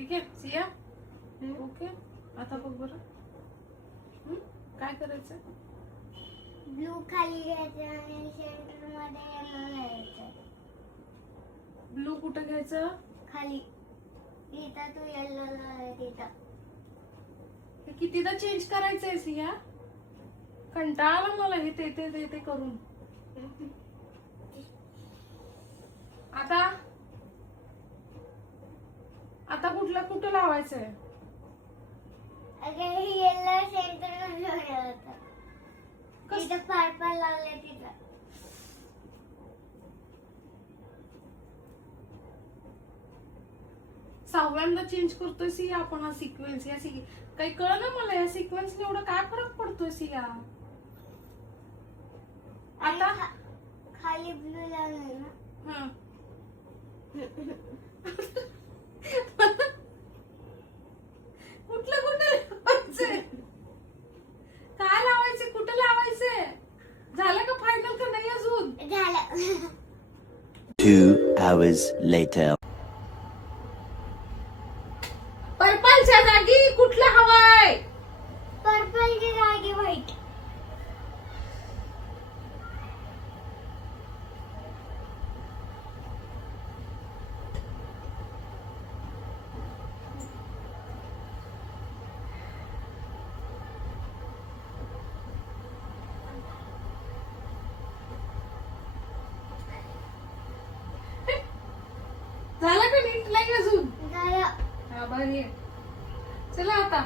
ठीक आहे सिया? ओके. आता बघ बरं काय करायचं. ब्लू खाली घ्यायचं आणि सेंटर मध्ये येलो घ्यायचं. ब्लू कुठं घ्यायचं? खाली इथं तू येलो तिथं. हे कितीदा चेंज करायचंय सिया? कंटाळा आला मला हे ते करून. आता आता कुठं लावायचंय? अगं हे येलो सेंटर मध्ये होतं. तिथं पर्पल लावलं तिथं. सहाव्यांदा चेंज करतोय सिया आपण हा सिक्वेन्स. काही कळ ना मला या सिक्वेन्सने एवढं काय फरक पडतोय सिया? आता खाली ब्लू लावलं ना. कुठलं लावायचंय? काय लावायचं? कुठं लावायचंय? झालं का फायनल का नाही अजून? झालं. 2 hours later. पर्पलच्या जागी कुठलं हवाय? पर्पलच्या जागी व्हाईट. झालं का नीट नाही अजून? झालं. हा बरं ये. चला आता